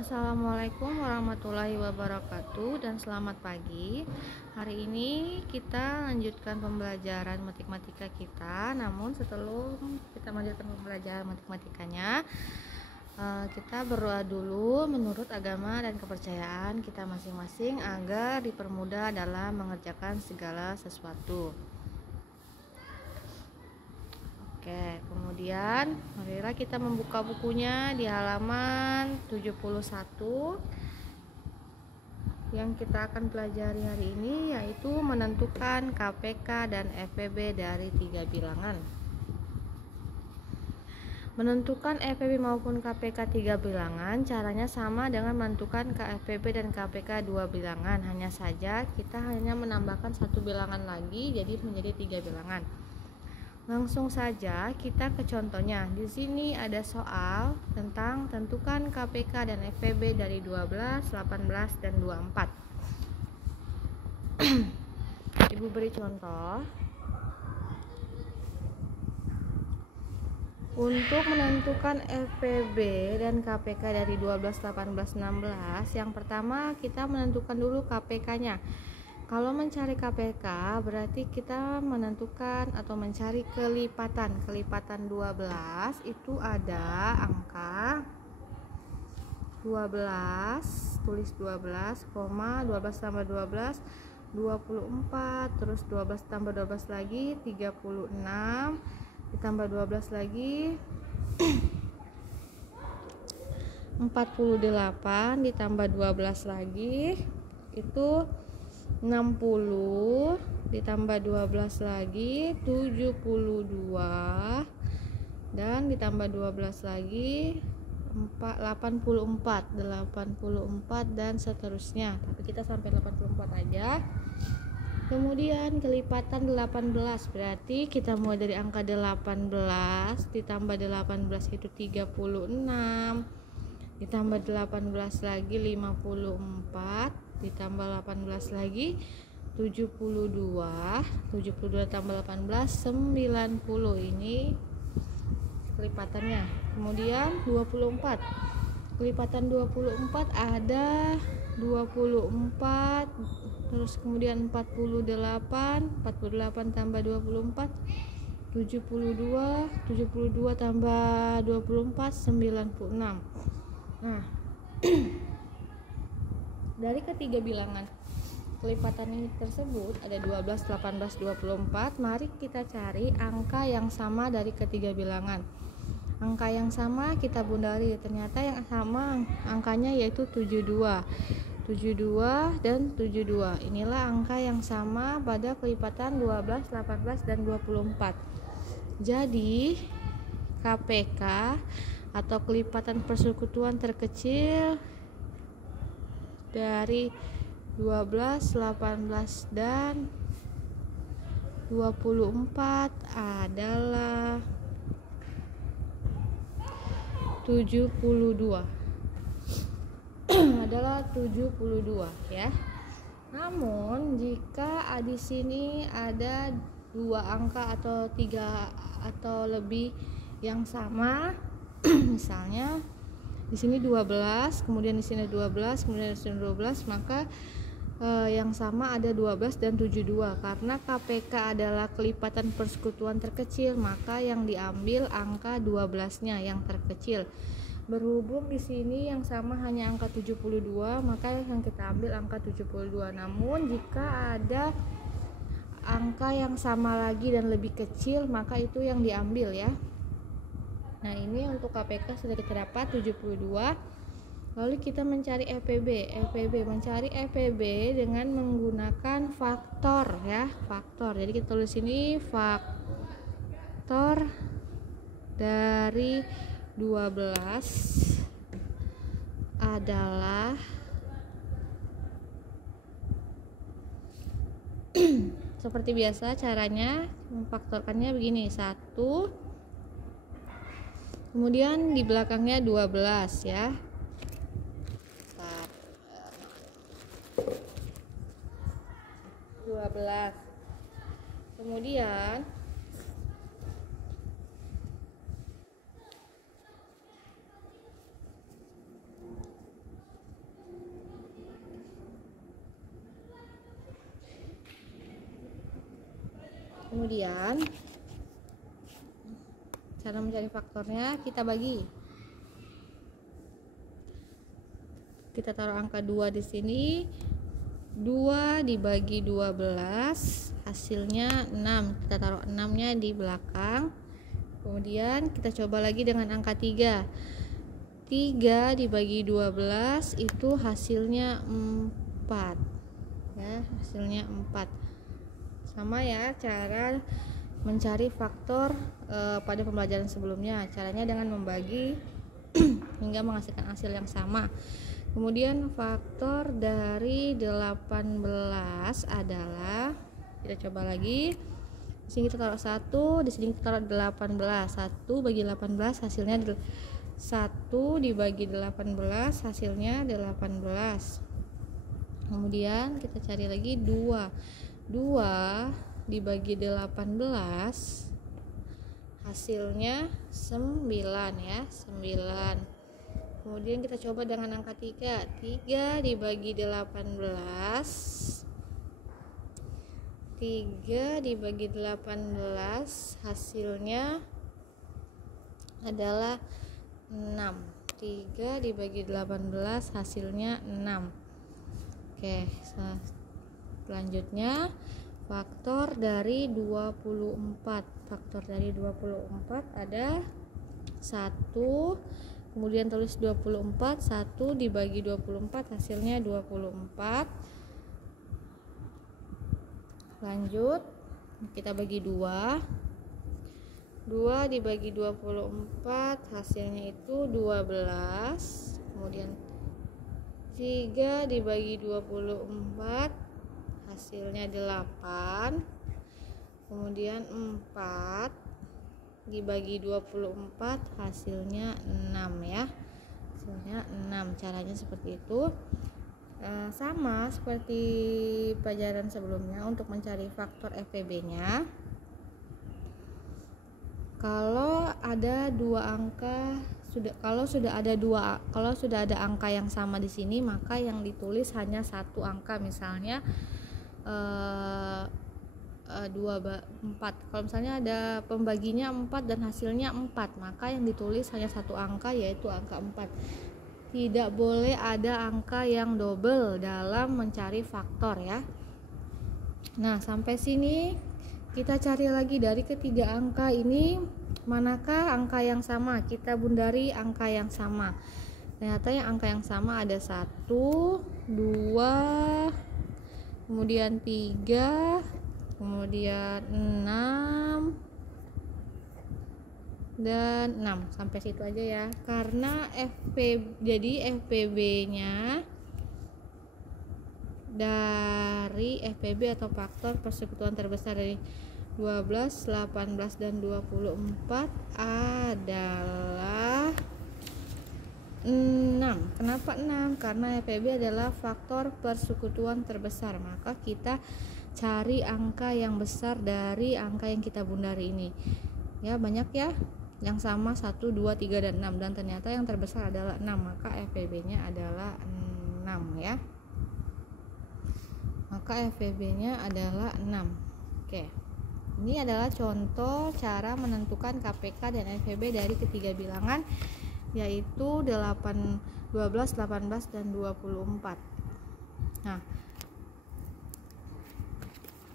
Assalamualaikum warahmatullahi wabarakatuh dan selamat pagi. Hari ini kita lanjutkan pembelajaran matematika kita. Namun sebelum kita melanjutkan pembelajaran matematikanya, kita berdoa dulu menurut agama dan kepercayaan kita masing-masing agar dipermudah dalam mengerjakan segala sesuatu. Oke, kemudian marilah kita membuka bukunya di halaman 71. Yang kita akan pelajari hari ini yaitu menentukan KPK dan FPB dari 3 bilangan. Menentukan FPB maupun KPK 3 bilangan caranya sama dengan menentukan KFPB dan KPK 2 bilangan. Hanya saja kita hanya menambahkan 1 bilangan lagi jadi menjadi 3 bilangan. Langsung saja kita ke contohnya. Di sini ada soal tentang tentukan KPK dan FPB dari 12, 18, dan 24. Ibu beri contoh. Untuk menentukan FPB dan KPK dari 12, 18, 16, yang pertama kita menentukan dulu KPK-nya. Kalau mencari KPK berarti kita menentukan atau mencari kelipatan. Kelipatan 12 itu ada angka 12, tulis 12, 12 tambah 12, 24, terus 12 tambah 12 lagi 36, ditambah 12 lagi 48, ditambah 12 lagi itu 60, ditambah 12 lagi 72, dan ditambah 12 lagi 84, dan seterusnya. Tapi kita sampai 84 aja. Kemudian kelipatan 18 berarti kita mulai dari angka 18 ditambah 18 itu 36, ditambah 18 lagi 54, ditambah 18 lagi 72 tambah 18 90. Ini kelipatannya. Kemudian 24. Kelipatan 24 ada 24, terus kemudian 48 tambah 24 72 tambah 24 96. Nah, dari ketiga bilangan kelipatan ini tersebut ada 12, 18, 24. Mari kita cari angka yang sama dari ketiga bilangan. Angka yang sama kita bundari. Ternyata yang sama angkanya yaitu 72 dan 72. Inilah angka yang sama pada kelipatan 12, 18, dan 24. Jadi KPK atau kelipatan persekutuan terkecil dari 12, 18, dan 24 adalah 72. Adalah 72 ya. Namun jika di sini ada 2 angka atau 3 atau lebih yang sama, misalnya di sini 12, kemudian di sini 12, kemudian di sini 12, maka yang sama ada 12 dan 72. Karena KPK adalah kelipatan persekutuan terkecil, maka yang diambil angka 12-nya yang terkecil. Berhubung di sini yang sama hanya angka 72, maka yang kita ambil angka 72. Namun jika ada angka yang sama lagi dan lebih kecil, maka itu yang diambil ya. Nah, ini untuk KPK sudah kita dapat 72. Lalu kita mencari FPB. Mencari FPB dengan menggunakan faktor ya, faktor. Jadi kita tulis ini faktor dari 12 adalah seperti biasa caranya memfaktorkannya begini, 1, kemudian di belakangnya 12 ya. 12. Kemudian Kemudian cara mencari faktornya kita bagi. Kita taruh angka 2 di sini. 2 dibagi 12 hasilnya 6. Kita taruh 6-nya di belakang. Kemudian kita coba lagi dengan angka 3. 3 dibagi 12 itu hasilnya 4. Ya, hasilnya 4. Sama ya cara mencari faktor pada pembelajaran sebelumnya. Caranya dengan membagi hingga menghasilkan hasil yang sama. Kemudian faktor dari 18 adalah, kita coba lagi. Di sini kita taruh 1, di sini kita taruh 18. 1 bagi 18 hasilnya 1 dibagi 18 hasilnya 18. Kemudian kita cari lagi 2. 2 dibagi 18 hasilnya 9 ya, 9. Kemudian kita coba dengan angka 3. 3 dibagi 18. 3 dibagi 18 hasilnya adalah 6. 3 dibagi 18 hasilnya 6. Oke, selanjutnya faktor dari 24. Faktor dari 24 ada 1. Kemudian tulis 24, 1 dibagi 24 hasilnya 24. Lanjut, kita bagi 2. 2 dibagi 24 hasilnya itu 12. Kemudian 3 dibagi 24 hasilnya 8. Kemudian 4 dibagi 24 hasilnya 6 ya. Hasilnya 6. Caranya seperti itu. Sama seperti pelajaran sebelumnya untuk mencari faktor FPB-nya. Kalau ada dua angka, kalau sudah ada angka yang sama di sini, maka yang ditulis hanya satu angka. Misalnya 4. Kalau misalnya ada pembaginya 4 dan hasilnya 4, maka yang ditulis hanya satu angka, yaitu angka 4. Tidak boleh ada angka yang double dalam mencari faktor ya. Nah, sampai sini kita cari lagi dari ketiga angka ini, manakah angka yang sama? Kita bundari angka yang sama. Ternyata yang angka yang sama ada 1, 2, kemudian 3, kemudian 6 dan 6. Sampai situ aja ya. Karena FPB-nya dari FPB atau faktor persekutuan terbesar dari 12, 18 dan 24 adalah 6. Kenapa 6? Karena FPB adalah faktor persekutuan terbesar. Maka kita cari angka yang besar dari angka yang kita bundari ini. Ya, banyak ya yang sama 1, 2, 3 dan 6, dan ternyata yang terbesar adalah 6, maka FPB-nya adalah 6 ya. Maka FPB-nya adalah 6. Oke. Ini adalah contoh cara menentukan KPK dan FPB dari ketiga bilangan, yaitu 8, 12, 18 dan 24. Nah,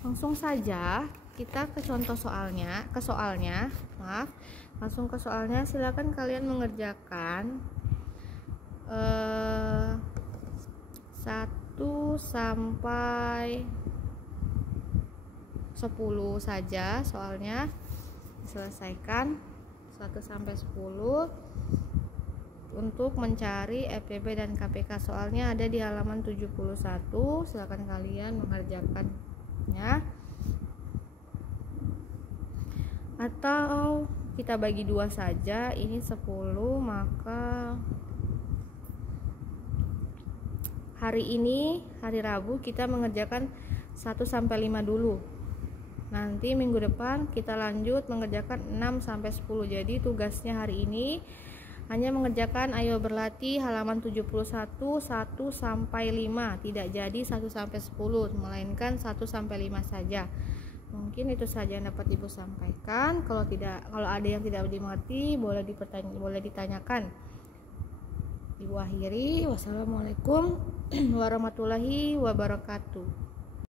langsung saja kita ke contoh soalnya, langsung ke soalnya. Silakan kalian mengerjakan 1 sampai 10 saja soalnya, diselesaikan 1 sampai 10 untuk mencari FPB dan KPK. Soalnya ada di halaman 71. Silakan kalian mengerjakannya. Atau kita bagi 2 saja, ini 10, maka hari ini, hari Rabu, kita mengerjakan 1 sampai 5 dulu. Nanti minggu depan kita lanjut mengerjakan 6 sampai 10. Jadi tugasnya hari ini hanya mengerjakan ayo berlatih halaman 71 1 sampai 5. Tidak jadi 1 sampai 10, melainkan 1 sampai 5 saja. Mungkin itu saja yang dapat Ibu sampaikan. Kalau ada yang tidak dimengerti, boleh ditanyakan. Ibu akhiri. Wassalamualaikum warahmatullahi wabarakatuh.